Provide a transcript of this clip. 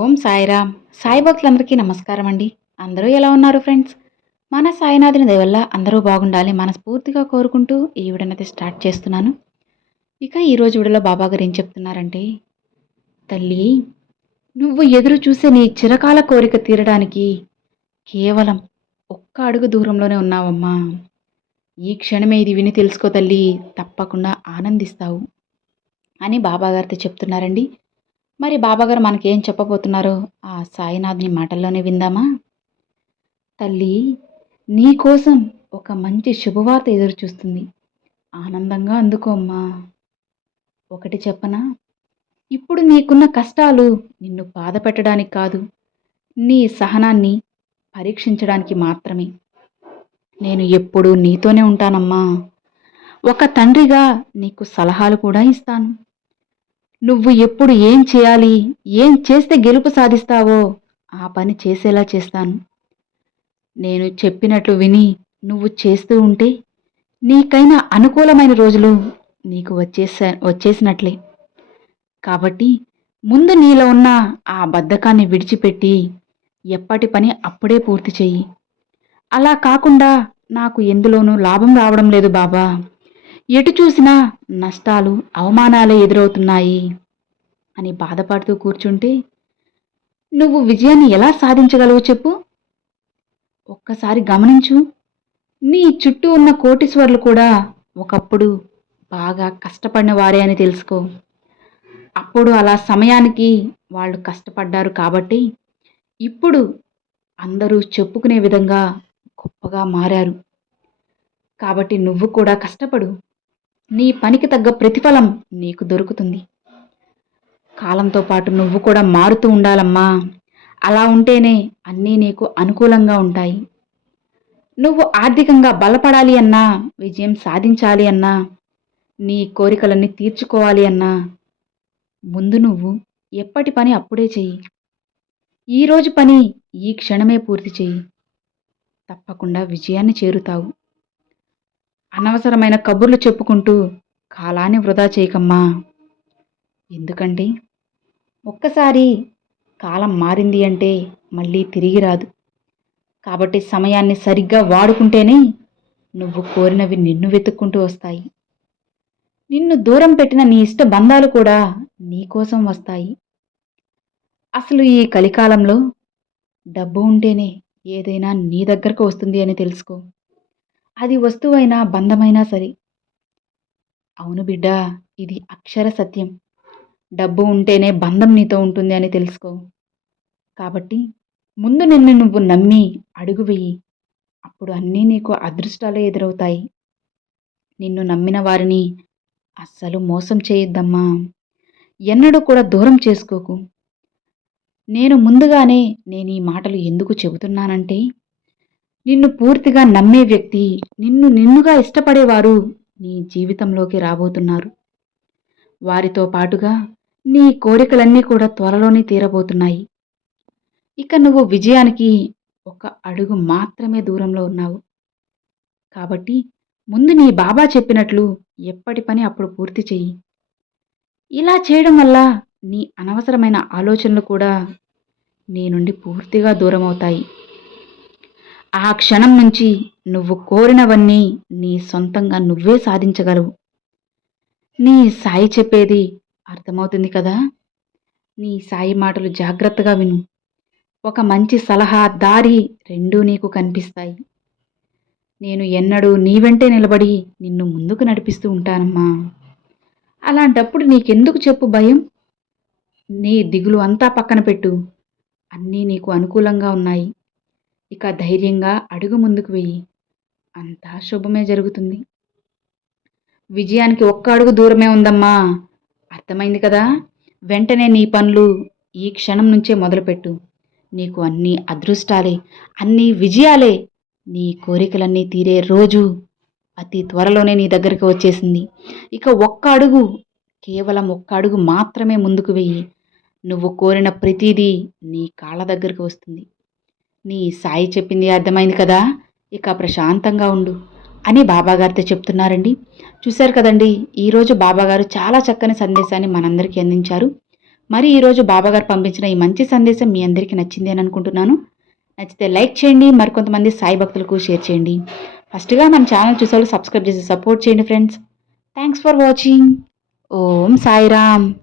ఓం సాయిరామ్. సాయి భక్తులందరికీ నమస్కారం అండి. అందరూ ఎలా ఉన్నారు ఫ్రెండ్స్? మన సాయినాథుని దయవల్ల అందరూ బాగుండాలి మనస్ఫూర్తిగా కోరుకుంటూ ఈ విడనైతే స్టార్ట్ చేస్తున్నాను. ఇక ఈరోజు విడలో బాబా గారు ఏం చెప్తున్నారంటే తల్లి నువ్వు ఎదురు చూసే నీ చిరకాల కోరిక తీరడానికి కేవలం ఒక్క అడుగు దూరంలోనే ఉన్నావమ్మా. ఈ క్షణమే ఇది విని తెలుసుకో తల్లి తప్పకుండా ఆనందిస్తావు అని బాబాగారితో చెప్తున్నారండి. మరి బాబాగారు మనకేం చెప్పబోతున్నారో? ఆ సాయినాథ్ని మాటల్లోనే విందామా? తల్లి నీకోసం ఒక మంచి శుభవార్త ఎదురు చూస్తుంది. ఆనందంగా అందుకోమ్మా ఒకటి చెప్పనా? ఇప్పుడు నీకున్న కష్టాలు నిన్ను బాధ పెట్టడానికి కాదు నీ సహనాన్ని పరీక్షించడానికి మాత్రమే. నేను ఎప్పుడూ నీతోనే ఉంటానమ్మా. ఒక తండ్రిగా నీకు సలహాలు కూడా ఇస్తాను. నువ్వు ఎప్పుడు ఏం చేయాలి? ఏం చేస్తే గెలుపు సాధిస్తావో? ఆ పని చేసేలా చేస్తాను. నేను చెప్పినట్లు విని నువ్వు చేస్తూ ఉంటే నీకైనా అనుకూలమైన రోజులు నీకు వచ్చేసా వచ్చేసినట్లే. కాబట్టి ముందు నీలో ఉన్న ఆ బద్ధకాన్ని విడిచిపెట్టి ఎప్పటి పని అప్పుడే పూర్తి చెయ్యి. అలా కాకుండా నాకు ఎందులోనూ లాభం రావడం లేదు బాబా. ఎటు చూసినా నష్టాలు అవమానాలే ఎదురవుతున్నాయి అని బాధపడుతూ కూర్చుంటే నువ్వు విజయాన్ని ఎలా సాధించగలవు చెప్పు? ఒక్కసారి గమనించు. నీ చుట్టూ ఉన్న కోటీశ్వర్లు కూడా ఒకప్పుడు బాగా కష్టపడిన వారే అని తెలుసుకో. అప్పుడు అలా సమయానికి వాళ్ళు కష్టపడ్డారు కాబట్టి ఇప్పుడు అందరూ చెప్పుకునే విధంగా గొప్పగా మారారు. కాబట్టి నువ్వు కూడా కష్టపడు. నీ పనికి తగ్గ ప్రతిఫలం నీకు దొరుకుతుంది. కాలంతో పాటు నువ్వు కూడా మారుతూ ఉండాలమ్మా. అలా ఉంటేనే అన్నీ నీకు అనుకూలంగా ఉంటాయి. నువ్వు ఆర్థికంగా బలపడాలి అన్నా విజయం సాధించాలి అన్నా నీ కోరికలన్నీ తీర్చుకోవాలి అన్నా ముందు నువ్వు ఎప్పటి పని అప్పుడే చెయ్యి. ఈరోజు పని ఈ క్షణమే పూర్తి చెయ్యి. తప్పకుండా విజయాన్ని చేరుతావు. అనవసరమైన కబుర్లు చెప్పుకుంటూ కాలాన్ని వృధా చేయకమ్మా. ఎందుకంటే ఒక్కసారి కాలం మారింది అంటే మళ్ళీ తిరిగి రాదు. కాబట్టి సమయాన్ని సరిగ్గా వాడుకుంటేనే నువ్వు కోరినవి నిన్ను వెతుక్కుంటూ వస్తాయి. నిన్ను దూరం పెట్టిన నీ ఇష్ట బంధాలు కూడా నీకోసం వస్తాయి. అసలు ఈ కలికాలంలో డబ్బు ఉంటేనే ఏదైనా నీ దగ్గరకు వస్తుంది అని తెలుసుకో. అది వస్తువైనా బంధమైనా సరే. అవును బిడ్డ ఇది అక్షర సత్యం. డబ్బు ఉంటేనే బంధం నీతో ఉంటుంది అని తెలుసుకో. కాబట్టి ముందు నిన్ను నువ్వు నమ్మి అడుగు వెయ్యి అప్పుడు అన్నీ నీకు అదృష్టాలే ఎదురవుతాయి. నిన్ను నమ్మిన వారిని అస్సలు మోసం చేయొద్దమ్మా. ఎన్నడూ కూడా దూరం చేసుకోకు. నేను ముందుగానే నేను ఈ మాటలు ఎందుకు చెబుతున్నానంటే నిన్ను పూర్తిగా నమ్మే వ్యక్తి నిన్ను నిన్నుగా ఇష్టపడేవారు నీ జీవితంలోకి రాబోతున్నారు. వారితో పాటుగా నీ కోరికలన్నీ కూడా త్వరలోనే తీరబోతున్నాయి. ఇక నువ్వు విజయానికి ఒక అడుగు మాత్రమే దూరంలో ఉన్నావు. కాబట్టి ముందు నీ బాబా చెప్పినట్లు ఎప్పటి పని అప్పుడు పూర్తి చెయ్యి. ఇలా చేయడం వల్ల నీ అనవసరమైన ఆలోచనలు కూడా నీ నుండి పూర్తిగా దూరం అవుతాయి ఆ క్షణం నుంచి నువ్వు కోరినవన్నీ నీ సొంతంగా నువ్వే సాధించగలవు. నీ సాయి చెప్పేది అర్థమవుతుంది కదా? నీ సాయి మాటలు జాగ్రత్తగా విను. ఒక మంచి సలహా దారి రెండూ నీకు కనిపిస్తాయి. నేను ఎన్నడూ నీ వెంటే నిలబడి నిన్ను ముందుకు నడిపిస్తూ ఉంటానమ్మా. అలాంటప్పుడు నీకెందుకు చెప్పు భయం? నీ దిగులు అంతా పక్కన పెట్టు. అన్నీ నీకు అనుకూలంగా ఉన్నాయి. ఇక ధైర్యంగా అడుగు ముందుకు వెయ్యి. అంతా శుభమే జరుగుతుంది. విజయానికి ఒక్క అడుగు దూరమే ఉందమ్మా. అర్థమైంది కదా? వెంటనే నీ పనులు ఈ క్షణం నుంచే మొదలుపెట్టు. నీకు అన్ని అదృష్టాలే అన్ని విజయాలే. నీ కోరికలన్నీ తీరే రోజు అతి త్వరలోనే నీ దగ్గరికి వచ్చేసింది. ఇక ఒక్క అడుగు కేవలం ఒక్క అడుగు మాత్రమే ముందుకు వెయ్యి. నువ్వు కోరిన ప్రతిదీ నీ కాళ్ళ దగ్గరికి వస్తుంది. నీ సాయి చెప్పింది అర్థమైంది కదా? ఇక ప్రశాంతంగా ఉండు అని బాబాగారితో చెప్తున్నారండి. చూశారు కదండి ఈరోజు బాబాగారు చాలా చక్కని సందేశాన్ని మనందరికీ అందించారు. మరి ఈరోజు బాబాగారు పంపించిన ఈ మంచి సందేశం మీ అందరికీ నచ్చింది అని అనుకుంటున్నాను. నచ్చితే లైక్ చేయండి మరికొంతమంది సాయి భక్తులకు షేర్ చేయండి. ఫస్ట్గా మన ఛానల్ చూసేవాళ్ళు సబ్స్క్రైబ్ చేసి సపోర్ట్ చేయండి friends. Thanks for watching. Om Sairam.